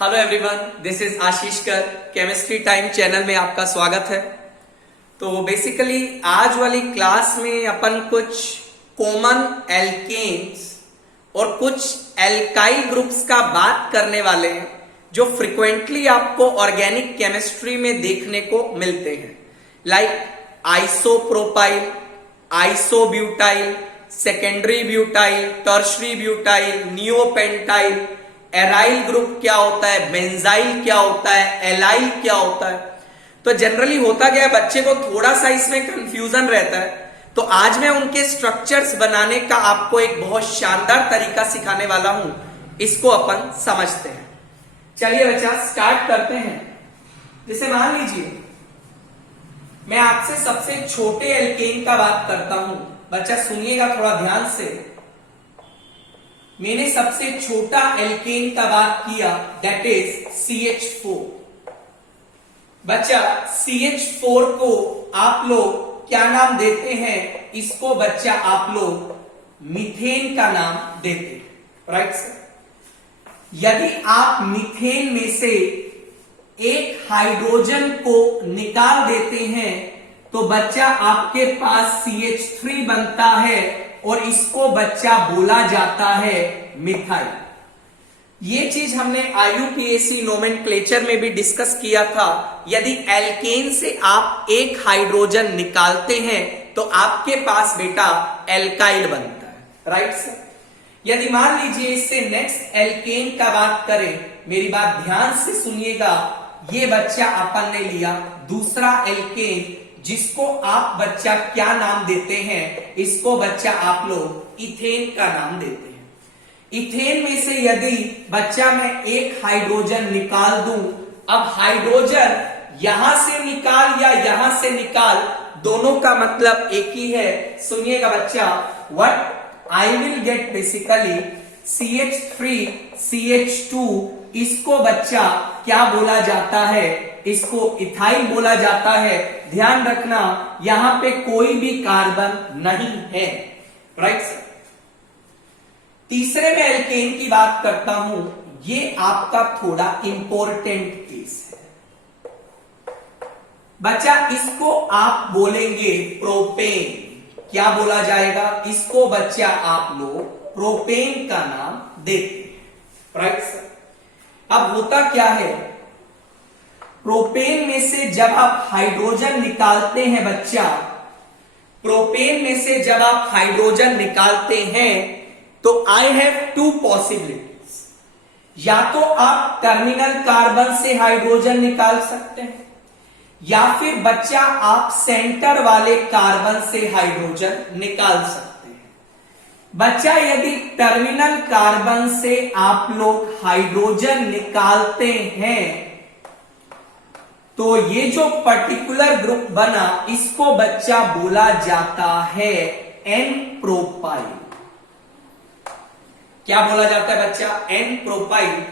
Hello everyone, this is आशीष कर। Chemistry time channel में आपका स्वागत है। तो बेसिकली आज वाली क्लास में अपन कुछ कॉमन एल्केन्स और कुछ एल्काइल ग्रुप्स का बात करने वाले हैं जो फ्रिक्वेंटली आपको ऑर्गेनिक केमिस्ट्री में देखने को मिलते हैं, like isopropyl, isobutyl, secondary butyl, tertiary butyl, neopentyl, aryl group क्या होता है, बेंजाइल क्या होता है, एलाइल क्या होता है। तो जनरली होता क्या है, बच्चे को थोड़ा सा इसमें कंफ्यूजन रहता है। तो आज मैं उनके स्ट्रक्चर्स बनाने का आपको एक बहुत शानदार तरीका सिखाने वाला हूं, इसको अपन समझते हैं। चलिए बच्चा स्टार्ट करते हैं। जैसे मान लीजिए मैं आपसे सबसे छोटे एल्केन का बात करता हूं। बच्चा सुनिएगा थोड़ा ध्यान से। मैंने सबसे छोटा एल्केन का बात किया, दैट इज CH4। बच्चा CH4 को आप लोग क्या नाम देते हैं? इसको बच्चा आप लोग मीथेन का नाम देते हैं, राइट सर। यदि आप मीथेन में से एक हाइड्रोजन को निकाल देते हैं तो बच्चा आपके पास CH3 बनता है और इसको बच्चा बोला जाता है मिथाइल। ये चीज हमने IUPAC नोमेनक्लेचर में भी डिस्कस किया था। यदि एल्केन से आप एक हाइड्रोजन निकालते हैं तो आपके पास बेटा एल्काइल बनता है, राइट सर। यदि मान लीजिए इससे नेक्स्ट एल्केन का बात करें, मेरी बात ध्यान से सुनिएगा। ये बच्चा अपन ने लिया दूसरा एल्केन, जिसको आप बच्चा क्या नाम देते हैं? इसको बच्चा आप लोग इथेन का नाम देते हैं। इथेन में से यदि बच्चा मैं एक हाइड्रोजन निकाल दूं, अब हाइड्रोजन यहां से निकाल या यहां से निकाल, दोनों का मतलब एक ही है। सुनिएगा बच्चा, what I will get basically CH3 CH2, इसको बच्चा क्या बोला जाता है? इसको इथाइल बोला जाता है। ध्यान रखना यहां पे कोई भी कार्बन नहीं है, राइट सर। तीसरे में एल्केन की बात करता हूं, ये आपका थोड़ा इंपॉर्टेंट केस है बच्चा। इसको आप बोलेंगे प्रोपेन। क्या बोला जाएगा? इसको बच्चा आप लोग प्रोपेन का नाम देते हैं, राइट सर। अब होता क्या है, प्रोपेन में से जब आप हाइड्रोजन निकालते हैं बच्चा, प्रोपेन में से जब आप हाइड्रोजन निकालते हैं तो आई हैव टू पॉसिबिलिटीज। या तो आप टर्मिनल कार्बन से हाइड्रोजन निकाल सकते हैं, या फिर बच्चा आप सेंटर वाले कार्बन से हाइड्रोजन निकाल सकते हैं। बच्चा यदि टर्मिनल कार्बन से आप लोग हाइड्रोजन निकालते हैं तो ये जो पर्टिकुलर ग्रुप बना, इसको बच्चा बोला जाता है एन प्रोपाइल। क्या बोला जाता है बच्चा? N propyl.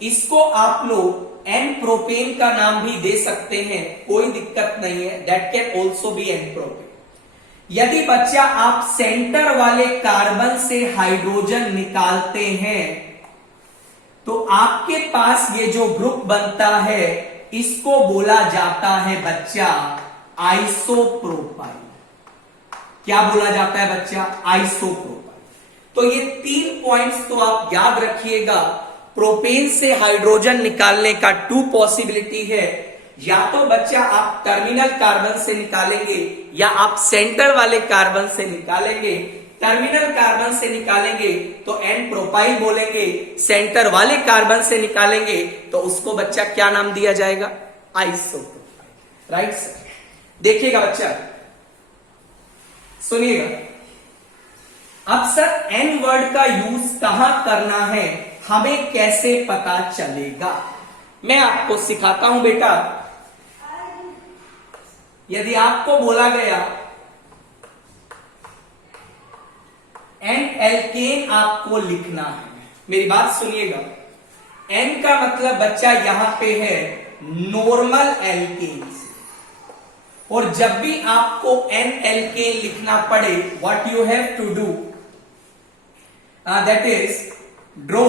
इसको आप लोग एन प्रोपेन का नाम भी दे सकते हैं, कोई दिक्कत नहीं है। That can also be N propane. यदि बच्चा आप सेंटर वाले कार्बन से हाइड्रोजन निकालते हैं तो आपके पास ये जो ग्रुप बनता है, इसको बोला जाता है बच्चा आइसोप्रोपाइल। क्या बोला जाता है बच्चा? आइसोप्रोपाइल। तो ये 3 पॉइंट्स तो आप याद रखिएगा। प्रोपेन से हाइड्रोजन निकालने का 2 पॉसिबिलिटी है। या तो बच्चा आप टर्मिनल कार्बन से निकालेंगे या आप सेंटर वाले कार्बन से निकालेंगे। टर्मिनल कार्बन से निकालेंगे तो एन प्रोपाइल बोलेंगे, सेंटर वाले कार्बन से निकालेंगे तो उसको बच्चा क्या नाम दिया जाएगा? Isopropyl, right sir. देखिएगा बच्चा, सुनिएगा। अब सर एन वर्ड का यूज कहां करना है, हमें कैसे पता चलेगा? मैं आपको सिखाता हूं बेटा। यदि आपको बोला गया एन एल्केन आपको लिखना है, मेरी बात सुनिएगा। एन का मतलब बच्चा यहां पे है नॉर्मल एल्केन, और जब भी आपको एन एल्केन लिखना पड़े, what you have to do, that is draw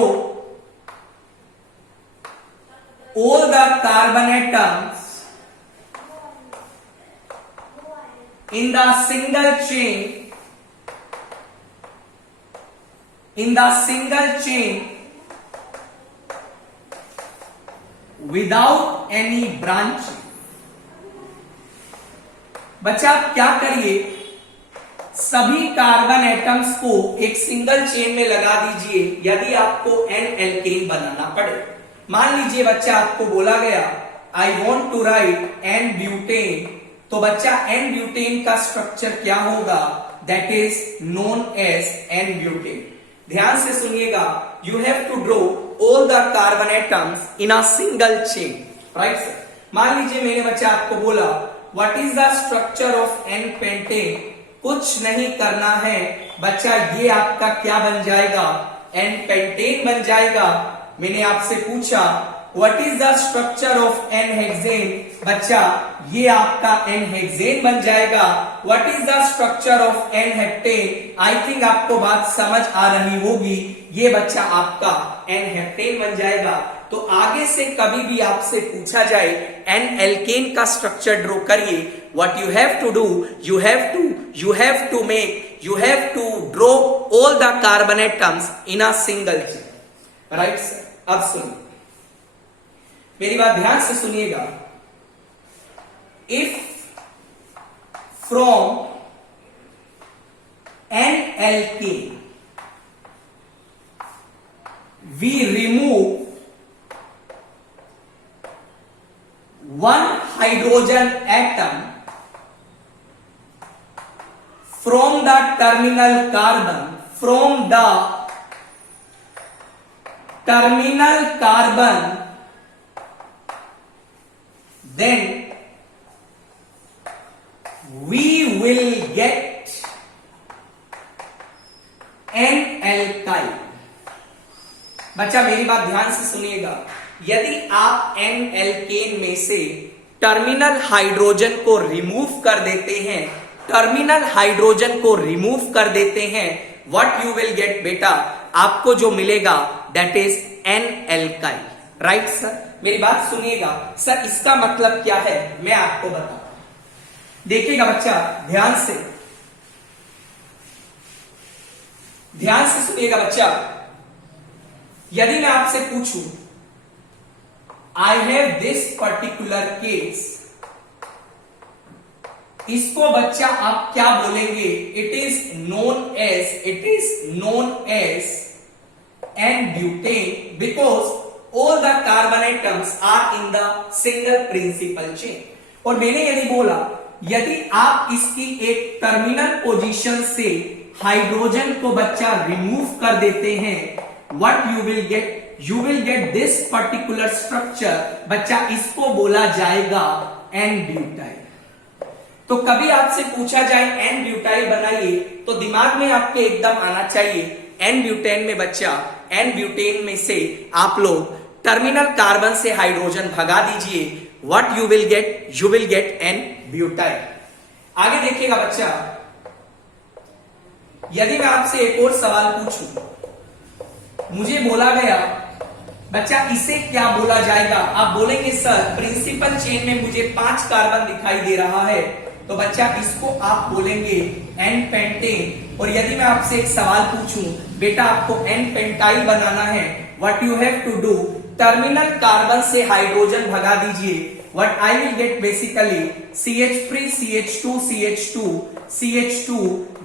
all the carbon atoms in the single chain without any branching। बच्चा आप क्या करिए, सभी कार्बन एटम्स को एक सिंगल चेन में लगा दीजिए यदि आपको एन एल्केन बनाना पड़े। मान लीजिए बच्चा आपको बोला गया I want to write N butane, तो बच्चा एन ब्यूटेन का स्ट्रक्चर क्या होगा, that is known as N butane. ध्यान से सुनिएगा, you have to draw all the carbon atoms in a single chain, right sir. मान लीजिए मैंने बच्चा आपको बोला what is the structure of N pentane, कुछ नहीं करना है बच्चा, ये आपका क्या बन जाएगा, एन पेंटेन बन जाएगा। मैंने आपसे पूछा what is the structure of N hexane, बच्चा ये आपका एन हेक्सेन बन जाएगा। What is the structure of N heptane, I think आपको बात समझ आ रही होगी, ये बच्चा आपका एन हेप्टेन बन जाएगा। तो आगे से कभी भी आपसे पूछा जाए एन एल्केन का स्ट्रक्चर ड्रॉ करिए, what you have to do, you have to draw all the carbon atoms in a single chain, right sir. अब सुनिए, मेरी बात ध्यान से सुनिएगा, if from N alkane we remove one hydrogen atom from the terminal carbon, then we will get an alkyl। बच्चा मेरी बात ध्यान से सुनिएगा, यदि आप एन एल्केन में से टर्मिनल हाइड्रोजन को रिमूव कर देते हैं, व्हाट यू विल गेट बेटा, आपको जो मिलेगा that is an alkyl, right sir. मेरी बात सुनिएगा सर, इसका मतलब क्या है मैं आपको बताता हूं। देखिएगा बच्चा ध्यान से सुनिएगा बच्चा, यदि मैं आपसे पूछूं I have this particular case, इसको बच्चा आप क्या बोलेंगे, it is known as N butane because all the carbon atoms are in the single principal chain. और मैंने यदि बोला यदि आप इसकी एक टर्मिनल पोजीशन से हाइड्रोजन को बच्चा रिमूव कर देते हैं, what you will get this particular structure, बच्चा इसको बोला जाएगा एन ब्यूटाइल। तो कभी आपसे पूछा जाए एन ब्यूटाइल बनाइए, तो दिमाग में आपके एकदम आना चाहिए एन ब्यूटेन में बच्चा, एन ब्यूटेन में से आप लोग टर्मिनल कार्बन से हाइड्रोजन भगा दीजिए, what you will get an butyl. आगे देखिएगा बच्चा, यदि मैं आपसे एक और सवाल पूछूं, मुझे बोला गया बच्चा इसे क्या बोला जाएगा, आप बोलेंगे सर प्रिंसिपल चेन में मुझे 5 कार्बन दिखाई दे रहा है, तो बच्चा इसको आप बोलेंगे एन पेंटेन। और यदि मैं आपसे एक सवाल पूछूं, बेटा आपको एन पेंटाइल बनाना है, what you have to do, terminal carbon से हाइड्रोजन भगा दीजिए, what I will get basically CH3 CH2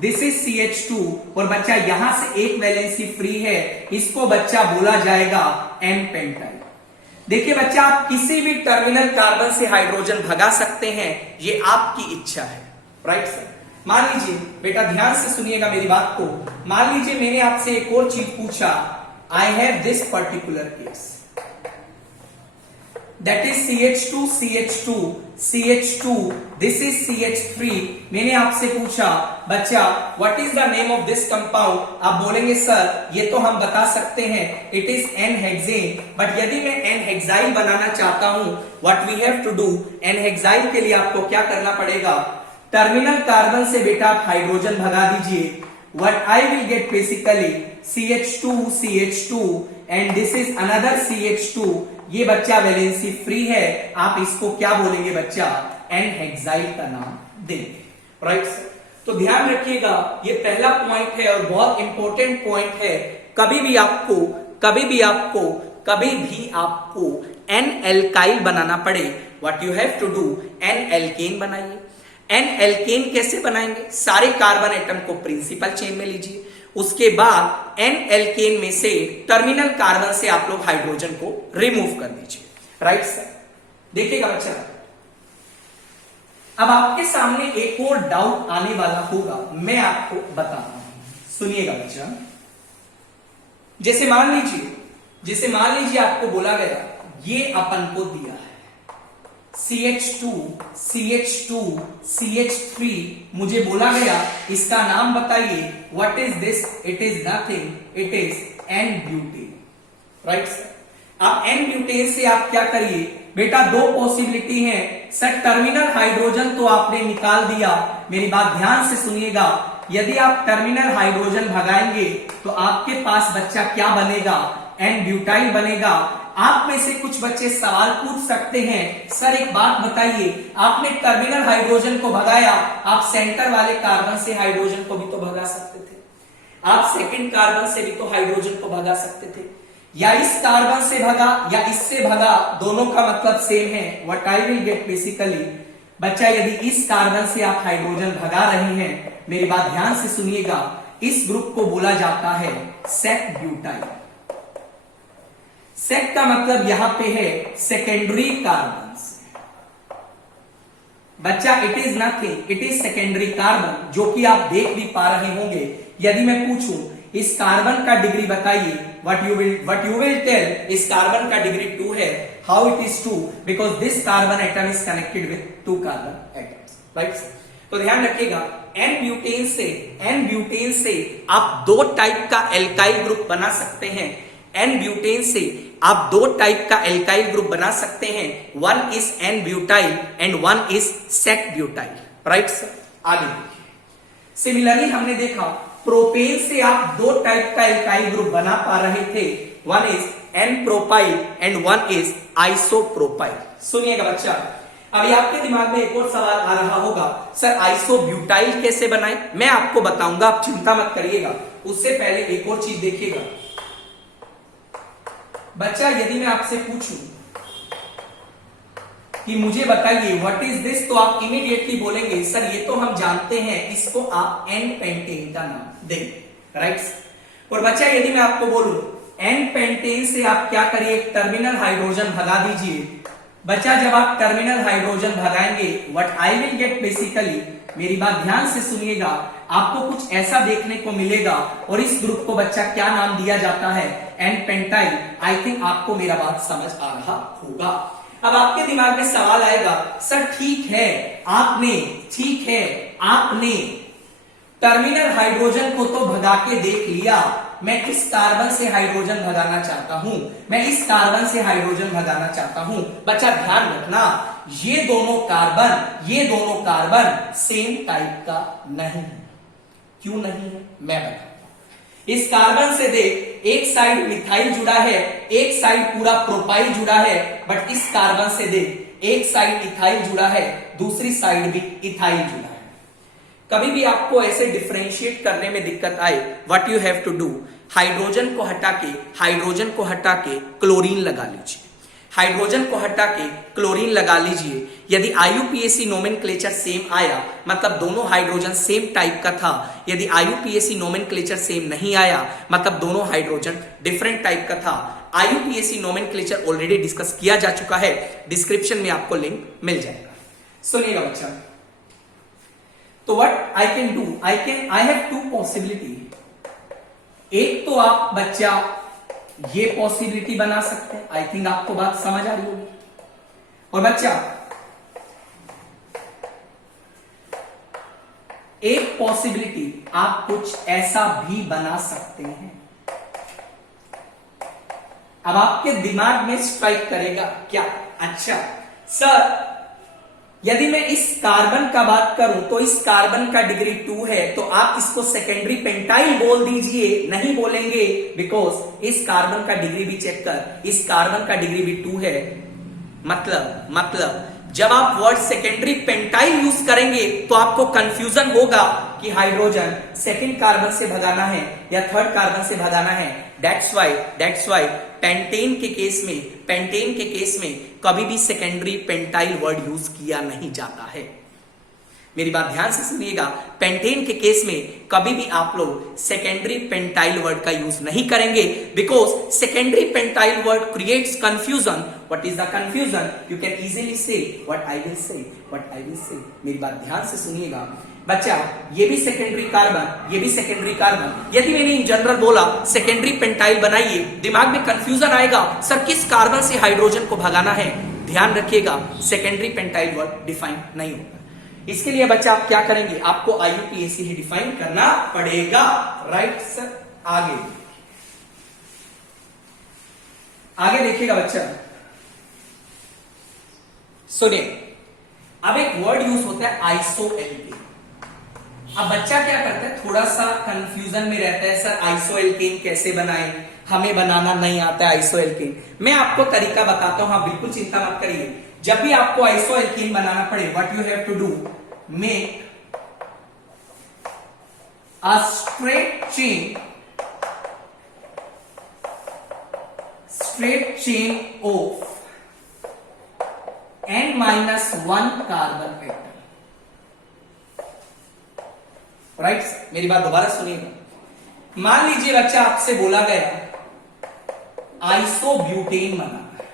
this is CH2, और बच्चा यहां से एक वैलेंसी फ्री है, इसको बच्चा बोला जाएगा एन पेंटाइल। देखिए बच्चा, आप किसी भी टर्मिनल कार्बन से हाइड्रोजन भगा सकते हैं, ये आपकी इच्छा है, राइट सर। मान लीजिए बेटा, ध्यान से सुनिएगा मेरी बात को, मान लीजिए मैंने आपसे एक और चीज पूछा, I have this particular case that is CH2 this is CH3। मैंने आपसे पूछा बच्चा what is the name of this compound, आप बोलेंगे सर ये तो हम बता सकते हैं it is N hexane, but यदि मैं एन हेक्साइल बनाना चाहता हूं, what we have to do, N hexyl के लिए आपको क्या करना पड़ेगा, टर्मिनल कार्बन से बेटा आप हाइड्रोजन भगा दीजिए, what I will get basically CH2 and this is another CH2, ये बच्चा वैलेंसी फ्री है, आप इसको क्या बोलेंगे बच्चा, एन हेक्साइल का नाम देंगे। राइट सर, तो ध्यान रखिएगा ये पहला पॉइंट है और बहुत इंपॉर्टेंट पॉइंट है। कभी भी आपको एन एल्काइल बनाना पड़े, what you have to do, N alkane बनाइए। एन एल्केन कैसे बनाएंगे, सारे कार्बन एटम को प्रिंसिपल चेन में लीजिए, उसके बाद एन एल्केन में से टर्मिनल कार्बन से आप लोग हाइड्रोजन को रिमूव कर दीजिए। राइट सर, देखिएगा बच्चा, अब आपके सामने एक और डाउट आने वाला होगा, मैं आपको बताता हूं, सुनिएगा बच्चा। जैसे मान लीजिए आपको बोला गया ये अपन को दिया है CH2 CH2 CH3, मुझे बोला गया इसका नाम बताइए, what is this, it is nothing, it is N butane. Right sir, अब एन ब्यूटेन से आप क्या करिए बेटा, दो पॉसिबिलिटी है सर, टर्मिनल हाइड्रोजन तो आपने निकाल दिया, मेरी बात ध्यान से सुनिएगा, यदि आप टर्मिनल हाइड्रोजन भगाएंगे तो आपके पास बच्चा क्या बनेगा, एन ब्यूटाइल बनेगा। आप में से कुछ बच्चे सवाल पूछ सकते हैं, सर एक बात बताइए, आपने टर्मिनल हाइड्रोजन को भगाया, आप सेंटर वाले कार्बन से हाइड्रोजन को भी तो भगा सकते थे, आप सेकंड कार्बन से भी तो हाइड्रोजन को भगा सकते थे, या इस कार्बन से भगा या इससे भगा, दोनों का मतलब सेम है। What I will get basically बच्चा, यदि इस कार्बन से आप हाइड्रोजन भगा रहे हैं, मेरी बात ध्यान से सुनिएगा, इस ग्रुप को बोला जाता है सेक ब्यूटाइल। सेक का मतलब यहां पे है सेकेंडरी कार्बन से। बच्चा it is nothing, it is secondary carbon, जो कि आप देख भी पा रहे होंगे। यदि मैं पूछूं इस कार्बन का डिग्री बताइए, what you will tell, इस कार्बन का डिग्री 2 है। How it is 2? Because this carbon atom is connected with 2 carbon atoms, right? तो ध्यान रखिएगा, एन ब्यूटेन से आप दो टाइप का एल्काइल ग्रुप बना सकते हैं। एन ब्यूटेन से आप दो टाइप का एल्काइल ग्रुप बना सकते हैं, one is N butyl and one is sec butyl. Right sir, आगे देखिए, सिमिलरली हमने देखा प्रोपेन से आप दो टाइप का एल्काइल ग्रुप बना पा रहे थे, one is N propyl and one is isopropyl. सुनिएगा बच्चा, अभी आपके दिमाग में एक और सवाल आ रहा होगा, सर आइसोब्यूटाइल कैसे बनाएं? मैं आपको बताऊंगा, आप चिंता मत करिएगा। उससे पहले एक और चीज देखिएगा बच्चा, यदि मैं आपसे पूछूं कि मुझे बताइए व्हाट इज दिस, तो आप इमीडिएटली बोलेंगे सर ये तो हम जानते हैं, इसको आप एन पेंटेन का नाम दें। राइट, और बच्चा यदि मैं आपको बोलूं एन पेंटेन से आप क्या करिए, टर्मिनल हाइड्रोजन भगा दीजिए। बच्चा जब आप टर्मिनल हाइड्रोजन भगाएंगे, what I will get basically, मेरी बात ध्यान से सुनिएगा, आपको कुछ ऐसा देखने को मिलेगा, और इस ग्रुप को बच्चा क्या नाम दिया जाता है, एन पेंटाइल। आई थिंक आपको मेरा बात समझ आ रहा होगा। अब आपके दिमाग में सवाल आएगा, सर ठीक है आपने टर्मिनल हाइड्रोजन को तो भगा के देख लिया, मैं इस कार्बन से हाइड्रोजन भगाना चाहता हूं, मैं इस कार्बन से हाइड्रोजन भगाना चाहता हूं। बच्चा ध्यान रखना, ये दोनों कार्बन सेम टाइप का नहीं है। क्यों नहीं है मैं बताता हूं। इस कार्बन से देख, एक साइड मिथाइल जुड़ा है, एक साइड पूरा प्रोपाइल जुड़ा है, बट इस कार्बन से देख, एक साइड इथाइल जुड़ा है, दूसरी साइड भी इथाइल जुड़ा है। कभी भी आपको ऐसे डिफरेंशिएट करने में दिक्कत आए, what you have to do, hydrogen को हटा के क्लोरीन लगा लीजिए, हाइड्रोजन को हटा के क्लोरीन लगा लीजिए। यदि आईयूपीएसी नोमेनक्लेचर सेम आया, मतलब दोनों हाइड्रोजन सेम टाइप का था। यदि आईयूपीएसी नोमेनक्लेचर सेम नहीं आया, मतलब दोनों हाइड्रोजन डिफरेंट टाइप का था। आईयूपीएसी नोमेनक्लेचर ऑलरेडी डिस्कस किया जा चुका है, डिस्क्रिप्शन में आपको लिंक मिल जाएगा। सुनिएगा बच्चा, तो what I can do, I have to possibility. एक तो आप बच्चा ये पॉसिबिलिटी बना सकते हैं, आई थिंक आपको बात समझ आ रही होगी। और बच्चा एक पॉसिबिलिटी आप कुछ ऐसा भी बना सकते हैं। अब आपके दिमाग में स्ट्राइक करेगा क्या, अच्छा सर यदि मैं इस कार्बन का बात करूं तो इस कार्बन का डिग्री 2 है, तो आप इसको सेकेंडरी पेंटाइल बोल दीजिए, नहीं बोलेंगे, बिकॉज इस कार्बन का डिग्री भी चेक कर, इस कार्बन का डिग्री भी 2 है। मतलब जब आप वर्ड सेकेंडरी पेंटाइल यूज करेंगे तो आपको कंफ्यूजन होगा कि हाइड्रोजन सेकंड कार्बन से भगाना है या थर्ड कार्बन से भगाना है। दैट्स वाई पेंटेन के केस में कभी भी सेकेंडरी पेंटाइल वर्ड यूज किया नहीं जाता है। मेरी बात ध्यान से सुनिएगा, पेंटेन के केस में कभी भी आप लोग सेकेंडरी पेंटाइल वर्ड का यूज नहीं करेंगे, because secondary pentyl word creates confusion. What is the confusion? You can easily से व्हाट आई विल से। मेरी बात ध्यान से सुनिएगा बच्चा, ये भी सेकेंडरी कार्बन, यदि मैंने इन जनरल बोला सेकेंडरी पेंटाइल बनाइए, दिमाग में कंफ्यूजन आएगा, सर किस कार्बन से हाइड्रोजन को भगाना है। ध्यान रखिएगा, सेकेंडरी पेंटाइल वर्ड डिफाइन नहीं होगा। इसके लिए बच्चा आप क्या करेंगे, आपको IUPAC ही डिफाइन करना पड़ेगा। राइट सर, आगे देखिएगा बच्चा, सुनिए, अब एक वर्ड यूज होता है आइसोएल्केन। अब बच्चा क्या करता है, थोड़ा सा कंफ्यूजन में रहता है, सर आइसोएल्केन कैसे बनाए, हमें बनाना नहीं आता है आइसोएल्केन। मैं आपको तरीका बताता हूं, हाँ बिल्कुल चिंता मत करिए। जब भी आपको आइसोएल्केन बनाना पड़े, what you have to do, make a straight chain of N-1 carbon atom. Right, मेरी बात दोबारा सुनिएगा। मान लीजिए बच्चा आपसे बोला गया आइसोब्यूटेन बनाना है,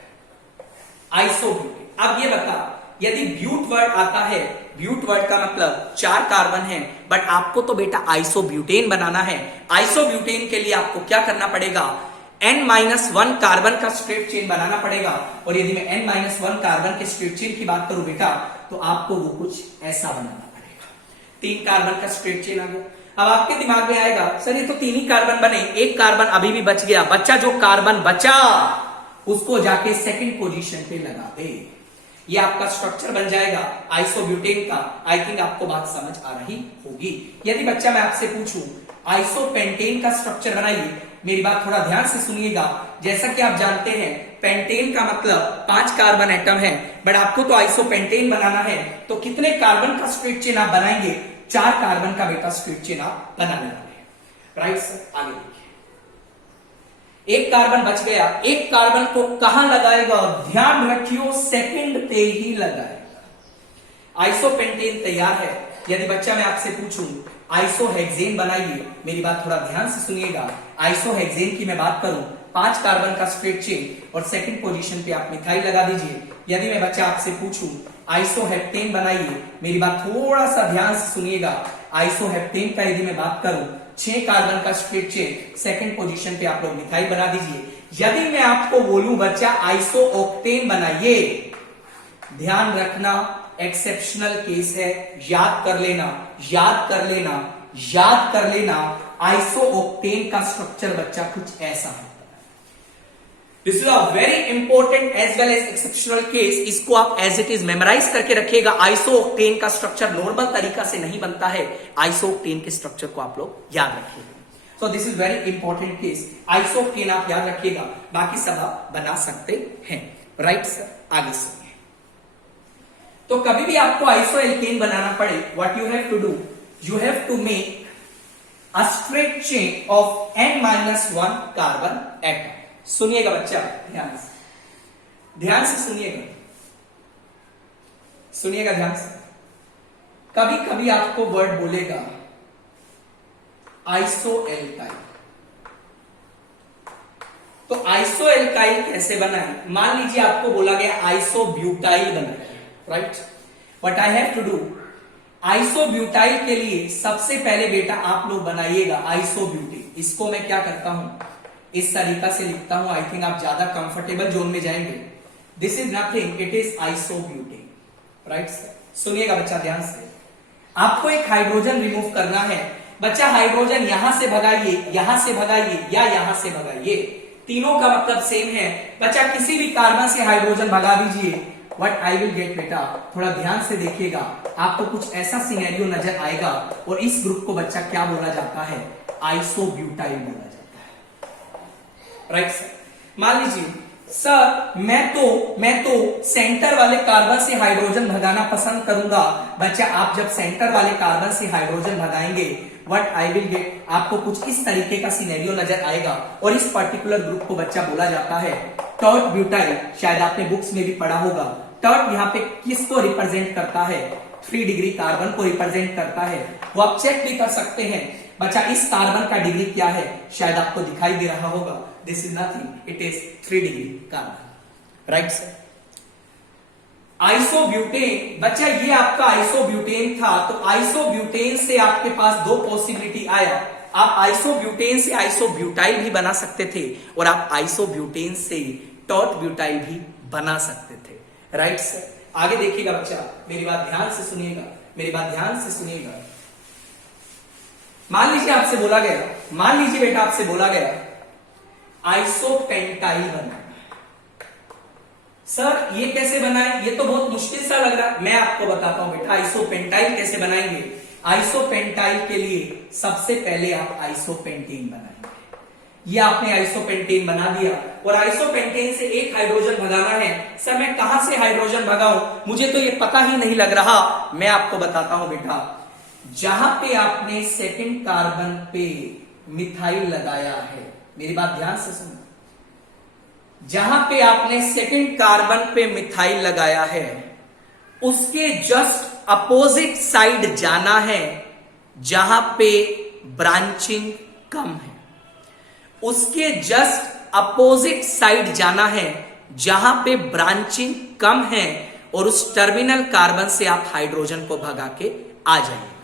आइसोब्यूटेन। अब ये बता, यदि ब्यूट वर्ड आता है, ब्यूट वर्ड का मतलब 4 कार्बन है, बट आपको तो बेटा आइसोब्यूटेन बनाना है। आइसोब्यूटेन के लिए आपको क्या करना पड़ेगा, N-1 कार्बन का स्ट्रेट चेन बनाना पड़ेगा। और यदि मैं N-1 कार्बन के स्ट्रेट चेन की बात करूं बेटा, तो आपको वो कुछ ऐसा बनाना पड़ेगा। 3 कार्बन का स्ट्रेट चेन आ गया। अब आपके दिमाग में आएगा, सर ये तो 3 ही कार्बन बने, एक कार्बन अभी भी बच गया। बच्चा, जो कार्बन बचा उसको जाके सेकंड पोजीशन पे लगा दे, ये आपका स्ट्रक्चर बन जाएगा आइसोब्यूटेन का। आई थिंक आपको बात समझ आ रही होगी। यदि बच्चा मैं आपसे पूछूं आइसोपेंटेन का स्ट्रक्चर बनाइए, मेरी बात थोड़ा ध्यान से सुनिएगा। जैसा कि आप जानते हैं पेंटेन का मतलब 5 कार्बन एटम है, बट आपको तो आइसोपेंटेन बनाना है, तो कितने कार्बन का स्ट्रेट चेन आप बनाएंगे, 4 कार्बन का बेटा स्ट्रेट चेन आप बनाने वाले हैं। राइट सर, आगे देखिए, एक कार्बन बच गया, एक कार्बन को कहां लगाएगा, और ध्यान रखियो सेकंड पे ही लगाएगा। आइसोपेंटेन तैयार है। यदि बच्चा मैं आपसे पूछूं आइसोहेक्सेन बनाइए, मेरी बात थोड़ा ध्यान से सुनिएगा। आइसोहेक्सेन की मैं बात करूं, 5 कार्बन का स्ट्रेट चेन और सेकंड पोजीशन पे आप मिथाइल लगा दीजिए। यदि मैं बच्चा आपसे पूछूं आइसोहेप्टेन बनाइए, मेरी बात थोड़ा सा ध्यान से सुनिएगा। आइसोहेप्टेन का यदि मैं बात करूं, 6 कार्बन का स्ट्रेट चेन, सेकंड पोजीशन पे आप लोग मिथाइल बना दीजिए। यदि मैं आपको बोलूं बच्चा आइसोओक्टेन बनाइए, ध्यान रखना एक्सेप्शनल केस है, याद कर लेना। आइसोओक्टेन का स्ट्रक्चर बच्चा कुछ ऐसा है। This is a very important as well as exceptional case. इसको आप एज इट इज मेमोराइज करके रखिएगा। आइसोओक्टेन का स्ट्रक्चर नॉर्मल तरीका से नहीं बनता है, आइसोओक्टेन के स्ट्रक्चर को आप लोग याद रखिएगा। So this is very important case, isooctane आप याद रखिएगा, बाकी सब आप बना सकते हैं। राइट सर, आगे सुनिए। तो कभी भी आपको आइसोएल्केन बनाना पड़े, what you have to do, you have to make a straight chain of N-1 carbon atom. सुनिएगा बच्चा, ध्यान से सुनिएगा ध्यान से। कभी कभी आपको वर्ड बोलेगा आइसोएल्काइल, तो आइसोएल्काइल कैसे बना है। मान लीजिए आपको बोला गया आइसोब्यूटाइल बना है, right, what I have to do, isobutyl के लिए सबसे पहले बेटा आप लोग बनाइएगा आइसोब्यूटेन। इसको मैं क्या करता हूं, इस तरीका से लिखता हूं, आई थिंक आप ज्यादा कंफर्टेबल जोन में जाएंगे। This is nothing, it is isobutane. Right, सुनिएगा बच्चा ध्यान से। आपको एक हाइड्रोजन रिमूव करना है बच्चा, हाइड्रोजन यहां से भगाइए, यहां से भगाइए या यहां से भगाइए, तीनों का मतलब सेम है बच्चा। किसी भी कार्बन से हाइड्रोजन भगा दीजिए, व्हाट आई विल गेट बेटा, थोड़ा ध्यान से देखिएगा, आपको कुछ ऐसा सिनेरियो नजर आएगा और इस ग्रुप को बच्चा क्या बोला जाता है, आइसोब्यूटाइल बोला जाता है। राइट सर, मान लीजिए सर मैं तो सेंटर वाले कार्बन से हाइड्रोजन भगाना पसंद करूंगा। बच्चा आप जब सेंटर वाले कार्बन से हाइड्रोजन भगाएंगे, व्हाट आई विल गेट, आपको कुछ इस तरीके का सिनेरियो नजर आएगा और इस पर्टिकुलर ग्रुप को बच्चा बोला जाता है टर्ट ब्यूटाइल। शायद आपने बुक्स में भी पढ़ा होगा। टर्ट यहाँ पे किसको रिप्रेजेंट करता है, 3 डिग्री कार्बन को रिप्रेजेंट करता है। वो आप चेक भी कर सकते हैं बच्चा, इस कार्बन का डिग्री क्या है, शायद आपको दिखाई दे रहा होगा, this is nothing, it is 3 degree carbon. Right sir, isobutane, बच्चा ये आपका आइसोब्यूटेन था, तो आइसोब्यूटेन से आपके पास 2 पॉसिबिलिटी आया। आप आइसोब्यूटेन से आइसोब्यूटाइल भी बना सकते थे और आप आइसोब्यूटेन से टर्ट ब्यूटाइल भी बना सकते थे। राइट सर, आगे देखिएगा बच्चा, मेरी बात ध्यान से सुनिएगा, मेरी बात ध्यान से सुनिएगा। मान लीजिए आपसे बोला गया, मान लीजिए बेटा आपसे बोला गया आइसोपेंटाइल बनाए। सर ये कैसे बनाए, ये तो बहुत मुश्किल सा लग रहा है। मैं आपको बताता हूं बेटा आइसोपेंटाइल कैसे बनाएंगे। आइसोपेंटाइल के लिए सबसे पहले आप आइसोपेंटेन बनाएंगे। ये आपने आइसोपेंटेन बना दिया और आइसोपेंटेन से एक हाइड्रोजन भगाना है। सर मैं कहां से हाइड्रोजन भगाऊं, मुझे तो ये पता ही नहीं लग रहा। मैं आपको बताता हूं बेटा, जहां पे आपने सेकंड कार्बन पे मिथाइल लगाया है, मेरी बात ध्यान से सुनो, जहां पे आपने सेकंड कार्बन पे मिथाइल लगाया है उसके जस्ट अपोजिट साइड जाना है जहां पे ब्रांचिंग कम है। उसके जस्ट अपोजिट साइड जाना है जहां पे ब्रांचिंग कम है और उस टर्मिनल कार्बन से आप हाइड्रोजन को भगा के आ जाइएगा।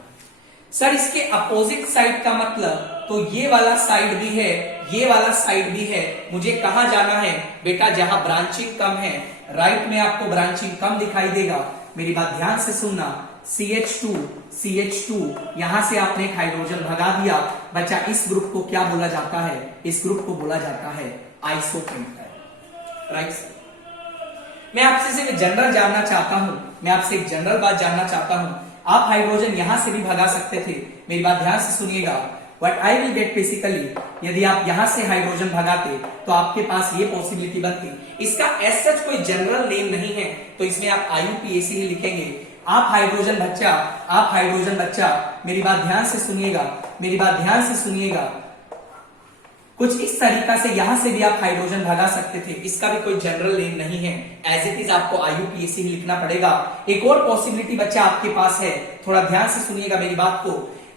सर इसके अपोजिट साइड का मतलब, तो ये वाला साइड भी है, ये वाला साइड भी है, मुझे कहां जाना है बेटा, जहां ब्रांचिंग कम है। राइट में आपको ब्रांचिंग कम दिखाई देगा। मेरी बात ध्यान से सुनना, CH2 यहां से आपने एक हाइड्रोजन भगा दिया। बच्चा इस ग्रुप को क्या बोला जाता है, इस ग्रुप को बोला जाता है आइसोपेंटाइल। राइट सर, मैं आपसे सिर्फ जनरल जानना चाहता हूं, मैं आपसे एक जनरल बात जानना चाहता हूं। आप हाइड्रोजन यहां से भी भगा सकते थे। मेरी बात ध्यान से सुनिएगा, what I will get basically, यदि आप यहां से हाइड्रोजन भगाते तो आपके पास ये पॉसिबिलिटी बनती। इसका एज सच कोई जनरल नेम नहीं है, तो इसमें आप IUPAC ही लिखेंगे। आप हाइड्रोजन बच्चा, मेरी बात ध्यान से सुनिएगा, मेरी बात ध्यान से सुनिएगा, कुछ इस तरीका से यहां से भी आप हाइड्रोजन भगा सकते थे। इसका भी कोई जनरल नेम नहीं है, एज इट इज आपको IUPAC ही लिखना पड़ेगा। एक और पॉसिबिलिटी बच्चा आपके पास है, थोड़ा ध्यान से सुनिएगा मेरी बात को।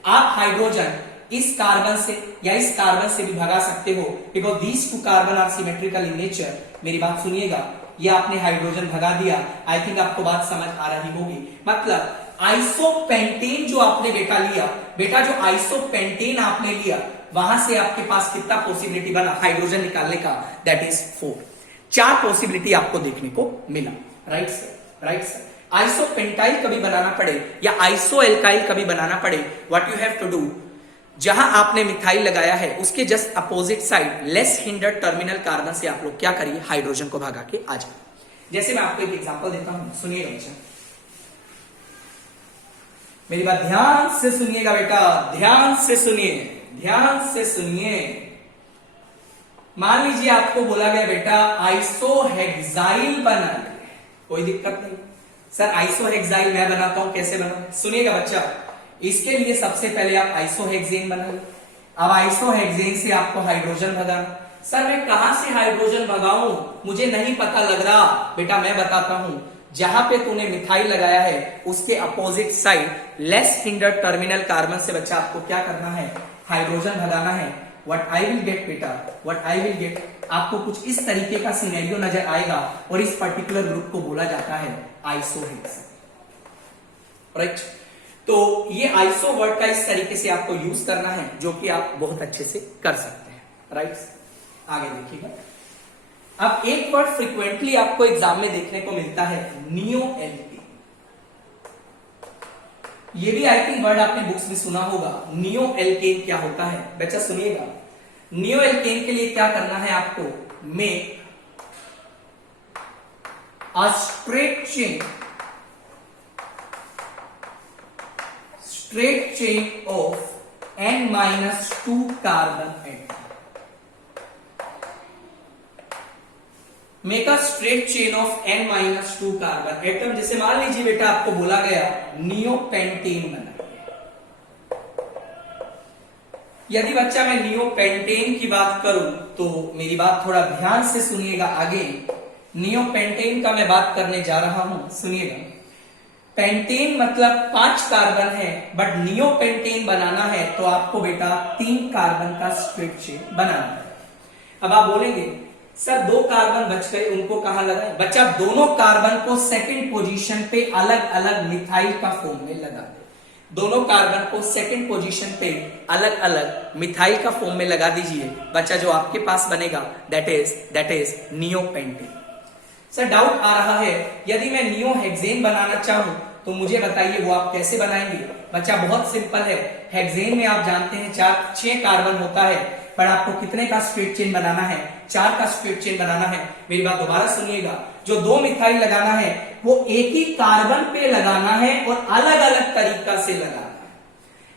आप हाइड्रोजन इस कार्बन से या इस कार्बन से भी भगा सकते हो, because these 2 carbon are symmetrical in nature. मेरी बात सुनिएगा, ये आपने हाइड्रोजन भगा दिया। आई थिंक आपको बात समझ आ रही होगी। मतलब आइसोपेंटेन जो आपने बेटा लिया, बेटा जो आइसोपेंटेन आपने लिया, वहां से आपके पास कितना पॉसिबिलिटी बना हाइड्रोजन निकालने का, दैट इज 4। 4 पॉसिबिलिटी आपको देखने को मिला। Right sir, right sir. Isopentyl कभी बनाना पड़े या आइसो एल्काइल कभी बनाना पड़े, what you have to do, जहां आपने मिथाइल लगाया है उसके just opposite side less hindered terminal carbon से आप लोग क्या करिए, हाइड्रोजन को भगा के आ जाए। जैसे मैं आपको एक एग्जांपल देता हूं, सुनिएगा बच्चा, मेरी बात ध्यान से सुनिएगा बेटा, ध्यान से सुनिए, ध्यान से सुनिए। मान लीजिए आपको बोला गया बेटा आइसोहेक्साइल बनाइए, कोई दिक्कत नहीं। सर आइसोहेक्साइल मैं बनाता हूं, कैसे बनाऊं, सुनिएगा बच्चा। इसके लिए सबसे पहले आप आइसोहेक्सेन बनाइए। अब आइसोहेक्सेन से आपको हाइड्रोजन भगाना। सर मैं कहां से हाइड्रोजन भगाऊं, मुझे नहीं पता लग रहा। बेटा मैं बताता हूं, जहां पे तूने मिथाइल लगाया है उसके opposite side less hindered terminal carbon से बच्चा आपको क्या करना है, हाइड्रोजन भगाना है। व्हाट आई विल गेट बेटा, व्हाट आई विल गेट, आपको कुछ इस तरीके का सिनेरियो नजर आएगा और इस पर्टिकुलर ग्रुप को बोला जाता है आइसोहेक्सेन। राइट, तो ये आइसो वर्ड का इस तरीके से आपको यूज करना है, जो कि आप बहुत अच्छे से कर सकते हैं। राइट, आगे देखिएगा। अब एक वर्ड फ्रीक्वेंटली आपको एग्जाम में देखने को मिलता है, नियो एल्केन। ये भी आई थिंक वर्ड आपने बुक्स में सुना होगा। नियो एल्केन क्या होता है बच्चा, सुनिएगा। नियो एल्केन के लिए क्या करना है आपको, make a straight chain of n-2 carbon atom. Make a straight chain of n-2 carbon atom. जैसे मान लीजिए बेटा आपको बोला गया नियोपेंटेन बना। यदि बच्चा मैं नियोपेंटेन की बात करूं तो मेरी बात थोड़ा ध्यान से सुनिएगा। आगे नियोपेंटेन का मैं बात करने जा रहा हूं, सुनिएगा। पेंटेन मतलब 5 कार्बन है, बट नियोपेंटेन बनाना है तो आपको बेटा 3 कार्बन का स्ट्रेट चेन बनाना है। अब आप बोलेंगे सर 2 कार्बन बच गए, उनको कहां लगाएं? बच्चा दोनों कार्बन को सेकंड पोजीशन पे अलग अलग मिथाइल का फॉर्म में लगा दे। दोनों कार्बन को सेकंड पोजीशन पे अलग अलग मिथाइल का फॉर्म में लगा दीजिए। बच्चा जो आपके पास बनेगा that is neopentane. Sir doubt आ रहा है, यदि मैं नियोहेक्सेन बनाना चाहूं तो मुझे बताइए वो आप कैसे बनाएंगे? बच्चा बहुत सिंपल है। हेक्सेन में आप जानते हैं 6 कार्बन होता है, पर आपको कितने का स्ट्रेट चेन बनाना है? 4 का स्ट्रेट चेन बनाना है। मेरी बात दोबारा सुनिएगा, जो 2 मिथाइल लगाना है वो एक ही कार्बन पे लगाना है और अलग अलग तरीका से लगाना है।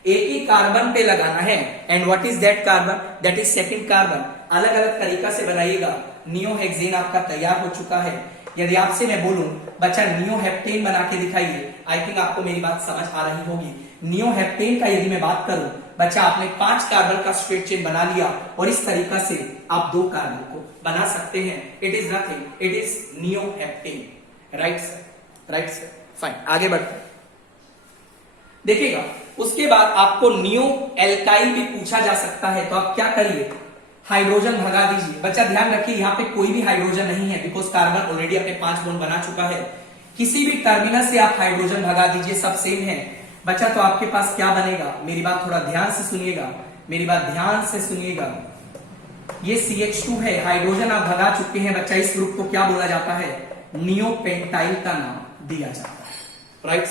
एक ही कार्बन पे लगाना है। And what is that carbon? That is second carbon. अलग अलग तरीका से बनाइएगा। नियोहेक्सेन आपका तैयार हो चुका है। यदि आपसे मैं बोलूं बच्चा नियोहेप्टेन बना के दिखाइए, आई थिंक आपको मेरी बात समझ आ रही होगी। नियोहेप्टेन का यदि मैं बात करूं, बच्चा आपने 5 कार्बन का स्ट्रेट चेन बना लिया और इस तरीका से आप 2 कार्बन को बना सकते हैं। It is nothing, it is neoheptane. Right sir, fine. आगे बढ़ते हैं, देखिएगा। उसके बाद आपको नियो एल्काइल भी पूछा जा सकता है, तो आप क्या करिए? हाइड्रोजन भगा दीजिए। बच्चा ध्यान रखिए यहाँ पे कोई भी हाइड्रोजन नहीं है, बिकॉज कार्बन ऑलरेडी अपने 5 बॉन्ड बना चुका है। किसी भी टर्मिनल से आप हाइड्रोजन भगा दीजिए, सब सेम है। बच्चा तो आपके पास क्या बनेगा? मेरी बात थोड़ा ध्यान से सुनिएगा, मेरी बात ध्यान से सुनिएगा। ये CH2 है, हाइड्रोजन आप भगा चुके हैं। बच्चा इस ग्रुप को क्या बोला जाता है? नियोपेंटाइल का नाम दिया जाता है। राइट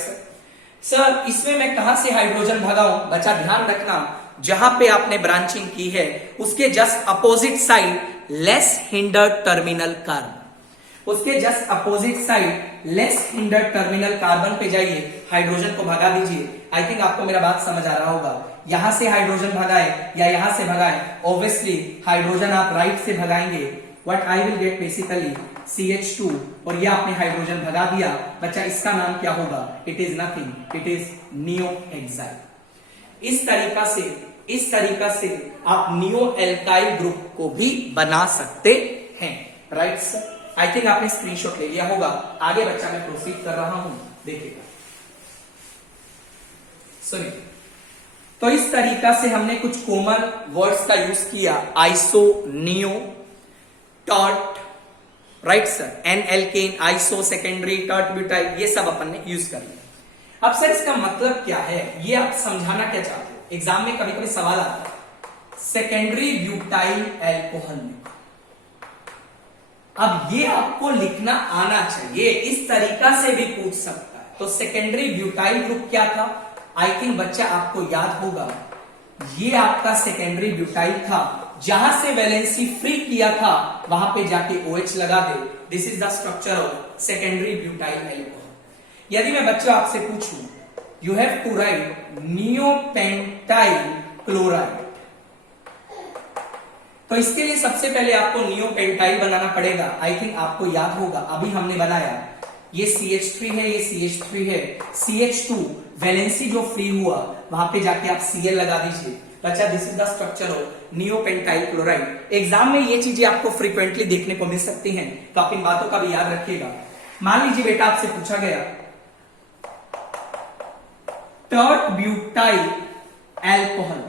सर, इसमें मैं कहां से हाइड्रोजन भगाऊं? बच्चा ध्यान रखना, जहां पे आपने ब्रांचिंग की है उसके just opposite side less hindered terminal carbon, उसके just opposite side less hindered terminal carbon पे जाइए, हाइड्रोजन को भगा दीजिए। आई थिंक आपको मेरा बात समझ आ रहा होगा। यहां से हाइड्रोजन भगाए या यहां से भगाए, ऑब्वियसली हाइड्रोजन आप राइट से भगाएंगे। What I will get basically CH2, और ये आपने हाइड्रोजन भगा दिया। बच्चा इसका नाम क्या होगा? It is nothing, it is neohexyl. इस तरीका से आप नियो एल्काइल ग्रुप को भी बना सकते हैं। राइट सर, आई थिंक आपने स्क्रीनशॉट ले लिया होगा। आगे बच्चा मैं प्रोसीड कर रहा हूं, देखिएगा, सुनिए। तो इस तरीका से हमने कुछ कॉमन वर्ड्स का यूज किया, iso, neo, taught, right sir, N alkene, iso, secondary, taught, butyl, ये सब अपन ने यूज कर लिया। अब सर इसका मतलब क्या है, ये आप समझाना क्या चाहते हो? एग्जाम में कभी कभी सवाल आता है सेकेंडरी ब्यूटाइल एल्कोहल में। अब ये आपको लिखना आना चाहिए, इस तरीका से भी पूछ सकता है। तो सेकेंडरी ब्यूटाइल ग्रुप क्या था? आई थिंक बच्चा आपको याद होगा, ये आपका सेकेंडरी ब्यूटाइल था। जहां से वैलेंसी फ्री किया था वहां पे जाके OH लगा दे। This is the structure of secondary butyl alcohol. यदि मैं बच्चा आपसे पूछूं, you have to write neopentyl chloride, तो इसके लिए सबसे पहले आपको नियोपेंटाइल बनाना पड़ेगा। आई थिंक आपको याद होगा, अभी हमने बनाया, ये CH3 है, ये CH3 है, CH2 वैलेंसी जो फ्री हुआ वहां पे जाके आप Cl लगा दीजिए। बच्चा this is the structure of neopentyl chloride. Exam में ये चीजें आपको फ्रीक्वेंटली देखने को मिल सकती हैं, तो आप इन बातों का भी याद रखिएगा। मान लीजिए बेटा आपसे पूछा गया टर्ट ब्यूटाइल अल्कोहल,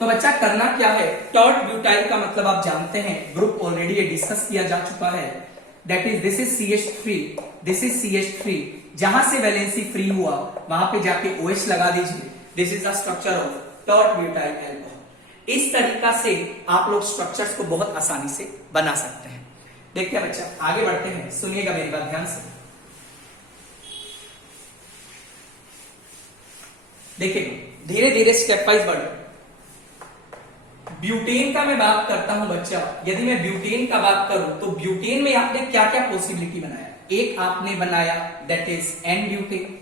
तो बच्चा करना क्या है? टर्ट ब्यूटाइल का मतलब आप जानते हैं, ग्रुप ऑलरेडी ये डिस्कस किया जा चुका है। That is this is CH3, this is CH3। जहां से वैलेंसी फ्री हुआ वहां पे जाके OH लगा दीजिए। This is the structure of tert butyl alcohol. इस तरीका से आप लोग स्ट्रक्चर्स को बहुत आसानी से बना सकते हैं। देखते हैं बच्चा, आगे बढ़ते हैं, सुनिएगा मेरी बात ध्यान से। देखिए धीरे धीरे स्टेप वाइज बढ़े। ब्यूटेन का मैं बात करता हूं बच्चा, यदि मैं ब्यूटेन का बात करूं तो ब्यूटेन में आपने क्या क्या पॉसिबिलिटी बनाया? एक आपने बनाया दैट इज एन ब्यूटेन,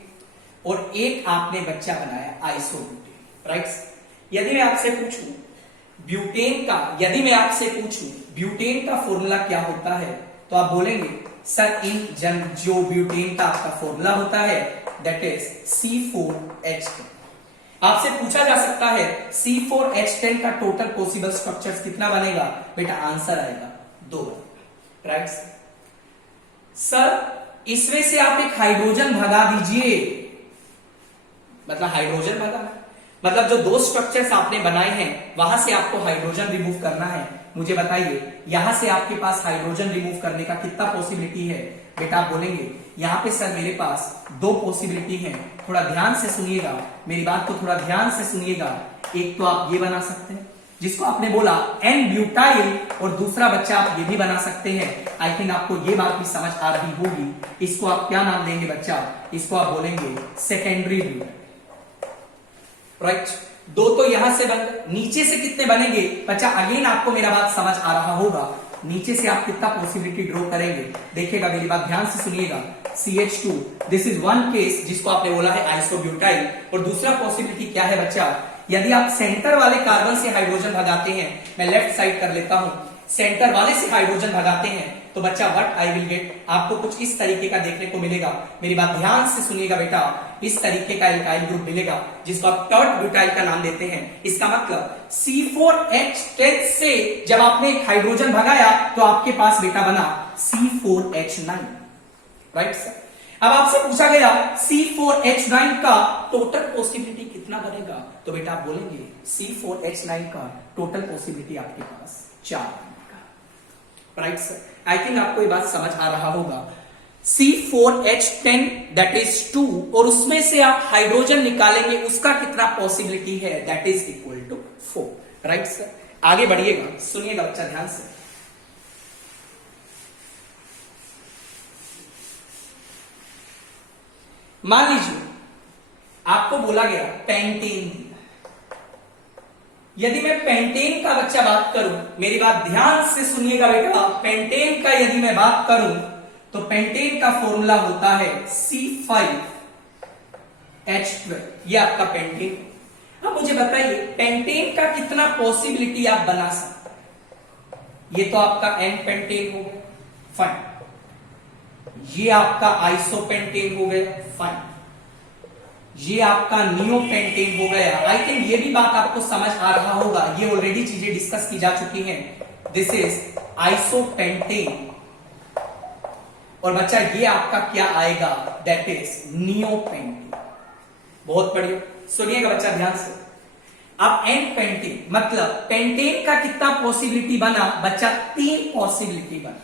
और एक आपने बच्चा बनाया आइसोब्यूटेन, राइट? यदि मैं आपसे पूछूं ब्यूटेन का, यदि मैं आपसे पूछूं ब्यूटेन का फॉर्मूला क्या होता है, तो आप बोलेंगे सर इन जन जो ब्यूटेन का आपका फॉर्मूला होता है दैट इज C4H10। आपसे पूछा जा सकता है C4H10 का टोटल पॉसिबल स्ट्रक्चर्स कितना बनेगा? बेटा आंसर आएगा 2, राइट? सर इसमें से आप एक हाइड्रोजन भगा दीजिए, मतलब हाइड्रोजन भगाना, मतलब जो 2 स्ट्रक्चर्स आपने बनाए हैं वहां से आपको हाइड्रोजन रिमूव करना है। मुझे बताइए यहां से आपके पास हाइड्रोजन रिमूव करने का कितना पॉसिबिलिटी है? बेटा आप बोलेंगे यहां पे सर मेरे पास 2 पॉसिबिलिटी है। थोड़ा ध्यान से सुनिएगा, मेरी बात को थोड़ा ध्यान से सुनिएगा। एक तो आप ये बना सकते हैं जिसको आपने बोला एन ब्यूटाइल, और दूसरा बच्चा आप ये भी बना सकते हैं। आई थिंक आपको ये बात भी समझ आ रही होगी। इसको आप क्या नाम देंगे बच्चा? इसको आप बोलेंगे सेकेंडरी ब्यूटाइल, राइट? 2 तो यहां से बन, नीचे से कितने बनेंगे बच्चा? अगेन आपको मेरा बात समझ आ रहा होगा, नीचे से आप कितना पॉसिबिलिटी ड्रॉ करेंगे? देखिएगा, मेरी बात ध्यान से सुनिएगा। CH2 this is one case जिसको आपने बोला है आइसोब्यूटाइल, और दूसरा पॉसिबिलिटी क्या है बच्चा? यदि आप सेंटर वाले कार्बन से हाइड्रोजन भगाते हैं, मैं लेफ्ट साइड कर लेता हूं, सेंटर वाले से हाइड्रोजन भगाते हैं तो बच्चा व्हाट आई विल गेट, आपको कुछ इस तरीके का देखने को मिलेगा। मेरी बात ध्यान से सुनिएगा बेटा, इस तरीके का एल्काइल ग्रुप मिलेगा जिसको आप टर्ट ब्यूटाइल का नाम देते हैं। इसका मतलब C4H10 से जब आपने एक हाइड्रोजन भगाया तो आपके पास बेटा बना C4H9, राइट सर? अब आपसे पूछा गया C4H9 का टोटल पॉसिबिलिटी कितना बनेगा, तो बेटा आप बोलेंगे C4H9 का टोटल पॉसिबिलिटी आपके पास 4 बनेगा, राइट सर? आई थिंक आपको ये बात समझ आ रहा होगा। C4H10 दैट इज 2, और उसमें से आप हाइड्रोजन निकालेंगे, उसका कितना पॉसिबिलिटी है? That is equal to 4, right sir? आगे बढ़िएगा, सुनिएगा बच्चा ध्यान से। मान लीजिए आपको बोला गया पेंटेन, यदि मैं पेंटेन का बच्चा बात करूं, मेरी बात ध्यान से सुनिएगा बेटा, पेंटेन का यदि मैं बात करूं तो पेंटेन का फॉर्मूला होता है C5H12, ये आपका पेंटेन। अब मुझे बताइए पेंटेन का कितना पॉसिबिलिटी आप बना सकते? ये तो आपका एन पेंटेन हो गया, फाइन। ये आपका आइसोपेंटेन हो गया, फाइन। ये आपका नियोपेंटेन हो गया। आई थिंक ये भी बात आपको समझ आ रहा होगा, ये ऑलरेडी चीजें डिस्कस की जा चुकी हैं। दिस इज आइसोपेंटेन, और बच्चा ये आपका क्या आएगा? That is neopentane. बहुत बढ़िया, सुनिएगा बच्चा ध्यान से। अब एन पेंटेन, मतलब पेंटेन का कितना पॉसिबिलिटी बना बच्चा? 3 पॉसिबिलिटी बना।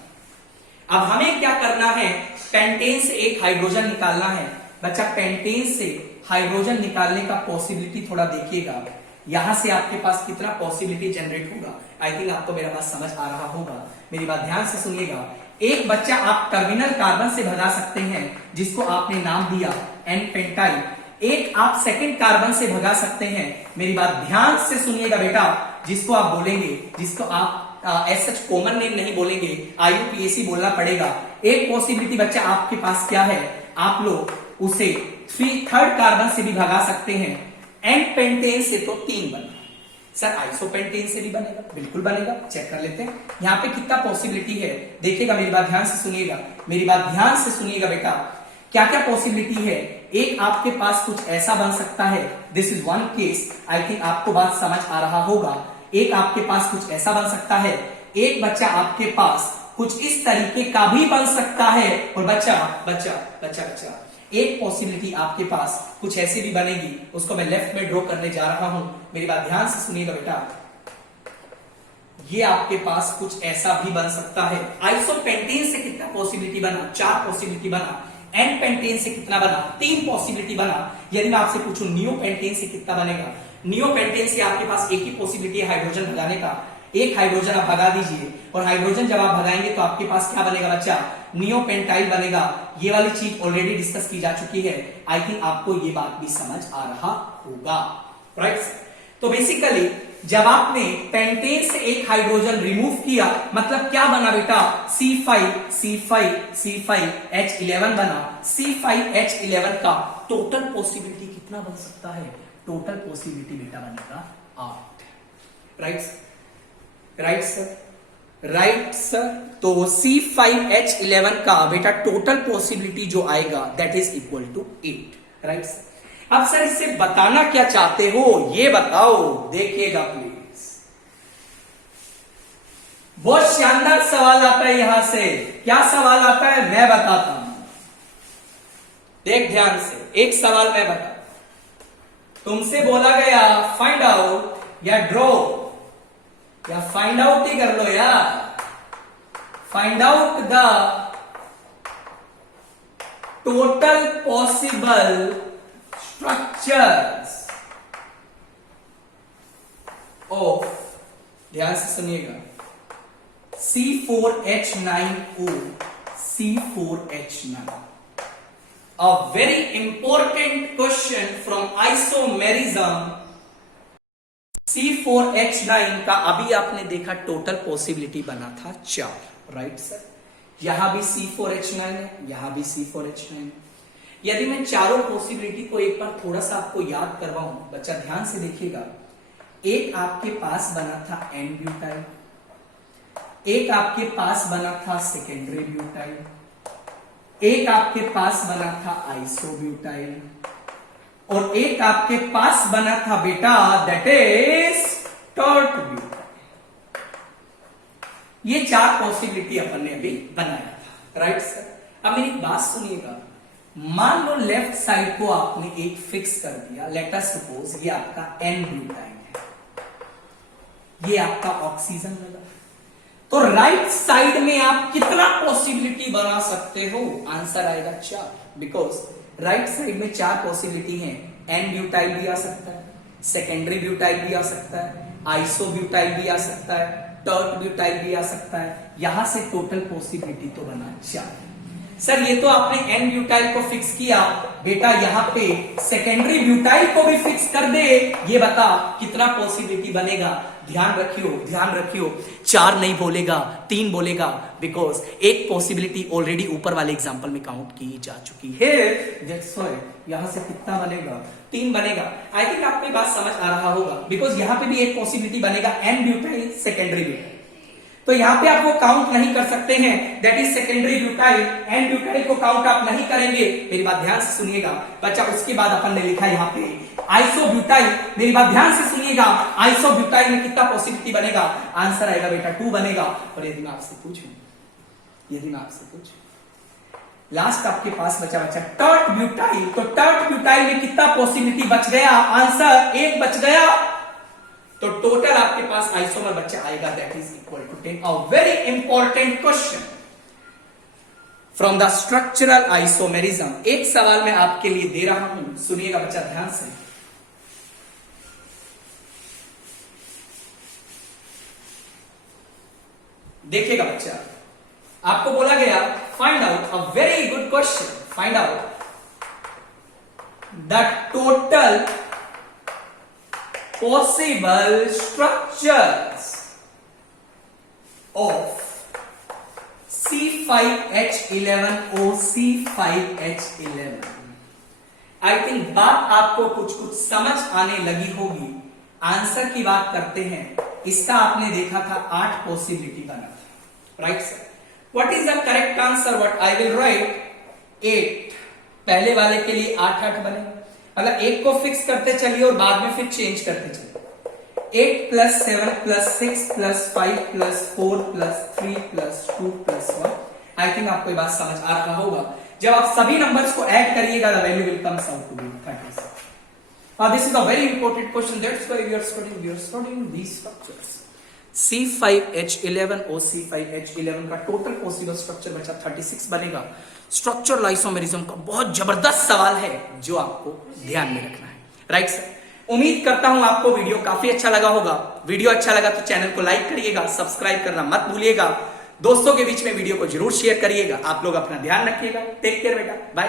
अब हमें क्या करना है? पेंटेन से एक हाइड्रोजन निकालना है बच्चा। पेंटेन से हाइड्रोजन निकालने का पॉसिबिलिटी थोड़ा देखिएगा, यहां से आपके पास कितना पॉसिबिलिटी जनरेट होगा। आई थिंक आपको मेरा बात समझ आ रहा होगा, मेरी बात ध्यान से सुनिएगा। एक बच्चा आप टर्मिनल कार्बन से भगा सकते हैं जिसको आपने नाम दिया एन पेंटाइल, एक आप सेकंड कार्बन से भगा सकते हैं, मेरी बात ध्यान से सुनिएगा बेटा, जिसको आप बोलेंगे, जिसको आप सच कॉमन नेम नहीं बोलेंगे, IUPAC बोलना पड़ेगा। एक पॉसिबिलिटी बच्चा आपके पास क्या है? आप लोग उसे थर्ड कार्बन से भी भगा सकते हैं। एन पेंटेन से तो 3 बना, सर आइसोपेंटेन से भी बनेगा, बिल्कुल बनेगा, चेक कर लेते हैं यहां पे कितना पॉसिबिलिटी है। देखिएगा, मेरी बात ध्यान से सुनिएगा, मेरी बात ध्यान से सुनिएगा बेटा, क्या क्या पॉसिबिलिटी है। एक आपके पास कुछ ऐसा बन सकता है, this is one case, I think आपको बात समझ आ रहा होगा। एक आपके पास कुछ ऐसा बन सकता है, एक बच्चा आपके पास कुछ इस तरीके का भी बन सकता है, और बच्चा बच्चा बच्चा बच्चा एक पॉसिबिलिटी आपके पास कुछ ऐसी भी बनेगी, उसको मैं लेफ्ट में ड्रॉ करने जा रहा हूं, मेरी बात ध्यान से सुनिएगा बेटा। ये आपके पास कुछ ऐसा भी बन सकता है। आइसोपेंटेन से कितना पॉसिबिलिटी बना? 4 पॉसिबिलिटी बना। एन पेंटेन से कितना बना? 3 पॉसिबिलिटी बना। यदि मैं आपसे पूछूं नियोपेंटेन से कितना बनेगा? नियोपेंटेन से आपके पास एक ही पॉसिबिलिटी है हाइड्रोजन भगाने का, एक हाइड्रोजन आप भगा दीजिए, और हाइड्रोजन जब आप भगाएंगे तो आपके पास क्या बनेगा बच्चा? नियोपेंटाइल बनेगा। ये वाली चीज ऑलरेडी डिस्कस की जा चुकी है, आई थिंक आपको ये बात भी समझ आ रहा होगा, राइट? तो बेसिकली जब आपने पेंटेन से एक हाइड्रोजन रिमूव किया मतलब क्या बना बेटा, C5H11 बना। C5H11 का टोटल पॉसिबिलिटी कितना बन सकता है? टोटल पॉसिबिलिटी बेटा बनेगा 8। Right sir. तो C5H11 का बेटा टोटल पॉसिबिलिटी जो आएगा that is equal to 8। Right sir. अब सर इससे बताना क्या चाहते हो ये बताओ, देखिएगा प्लीज। बहुत शानदार सवाल आता है यहां से। क्या सवाल आता है मैं बताता हूं, देख ध्यान से। एक सवाल मैं बता, तुमसे बोला गया फाइंड आउट या ड्रॉ या फाइंड आउट ही कर लो यार, find out the total possible structures of, ध्यान से सुनिएगा, C4H9O, C4H9। A very important question from isomerism। C4H9 का अभी आपने देखा टोटल पॉसिबिलिटी बना था 4। Right sir. यहां भी C4H9 है, यहां भी C4H9 है। यदि मैं चारों पॉसिबिलिटी को एक बार थोड़ा सा आपको याद करवाऊं, बच्चा ध्यान से देखिएगा। एक आपके पास बना था एन ब्यूटाइल, एक आपके पास बना था सेकेंडरी ब्यूटाइल, एक आपके पास बना था आइसोब्यूटाइल, और एक आपके पास बना था बेटा दैट इज टर्ट ब्यूटाइल। ये 4 पॉसिबिलिटी अपन ने अभी बनाया था। Right sir. अब मेरी बात सुनिएगा, मान लो लेफ्ट साइड को आपने एक फिक्स कर दिया, लेट अस सपोज ये आपका एन ब्यूटाइल है, ये आपका ऑक्सीजन लगा, तो राइट साइड में आप कितना पॉसिबिलिटी बना सकते हो? आंसर आएगा 4, बिकॉज राइट साइड में 4 पॉसिबिलिटी है। एन ब्यूटाइल भी आ सकता है, सेकेंडरी ब्यूटाइल भी आ सकता है, आइसो ब्यूटाइल भी आ सकता है, टर्ट ब्यूटाइल भी आ सकता है। यहां से टोटल पॉसिबिलिटी तो बना 4। सर ये तो आपने एन ब्यूटाइल को फिक्स किया, बेटा यहां पे सेकेंडरी ब्यूटाइल को भी फिक्स कर दे, ये बता कितना पॉसिबिलिटी बनेगा। ध्यान रखियो 4 नहीं बोलेगा, 3 बोलेगा, बिकॉज एक पॉसिबिलिटी ऑलरेडी ऊपर वाले एग्जांपल में काउंट की जा चुकी है। दैट्स व्हाई यहां से कितना बनेगा? 3 बनेगा। आई थिंक आपको बात समझ आ रहा होगा, बिकॉज यहां पे भी एक पॉसिबिलिटी बनेगा एन ब्यूटाइल सेकेंडरी ब्यूटाइल, तो यहां पे आप वो काउंट नहीं कर सकते हैं, that is secondary butyl. N butyl को काउंट आप नहीं करेंगे। मेरी बात ध्यान से सुनिएगा बच्चा। उसके बाद अपन ने लिखा यहां पे आइसोब्यूटाइल। मेरी बात ध्यान से सुनिएगा, आइसोब्यूटाइल में कितना पॉसिबिलिटी बनेगा? आंसर आएगा बेटा 2 बनेगा। और यदि मैं आपसे पूछूं लास्ट आपके पास बचा टर्ट ब्यूटाइल, तो टर्ट ब्यूटाइल में कितना पॉसिबिलिटी बच गया? आंसर 1 बच गया। तो टोटल आपके पास आइसोमर बच्चा आएगा that is equal to 10। A very important question from the structural isomerism. एक सवाल मैं आपके लिए दे रहा हूं, सुनिएगा बच्चा ध्यान से। देखिएगा बच्चा, आपको बोला गया find out, a very good question, find out the total possible structures of C5H11O, C5H11। I think बात आपको कुछ समझ आने लगी होगी। आंसर की बात करते हैं। इसका आपने देखा था 8 पॉसिबिलिटी बना था। Right sir. What is the correct answer? What I will write 8। पहले वाले के लिए 8 बने, अगर एक को फिक्स करते चलिए और बाद में फिर चेंज करते चलिए। 8 + 7 + 6 + 5 + 4 + 3 + 2 + 1। आई थिंक आपको ये बात समझ आ रहा होगा। जब आप सभी नंबर्स को ऐड करिएगा the value will comes out to be 36। This is a very important question, that's why we are studying these structures. C5H11 और C5H11 का टोटल पॉसिबल स्ट्रक्चर बचा 36 बनेगा। स्ट्रक्चरल आइसोमेरिज्म का बहुत जबरदस्त सवाल है जो आपको ध्यान में रखना है। Right sir. उम्मीद करता हूं आपको वीडियो काफी अच्छा लगा होगा। वीडियो अच्छा लगा तो चैनल को लाइक करिएगा, सब्सक्राइब करना मत भूलिएगा, दोस्तों के बीच में वीडियो को जरूर शेयर करिएगा। आप लोग अपना ध्यान रखिएगा। टेक केयर बेटा, बाय।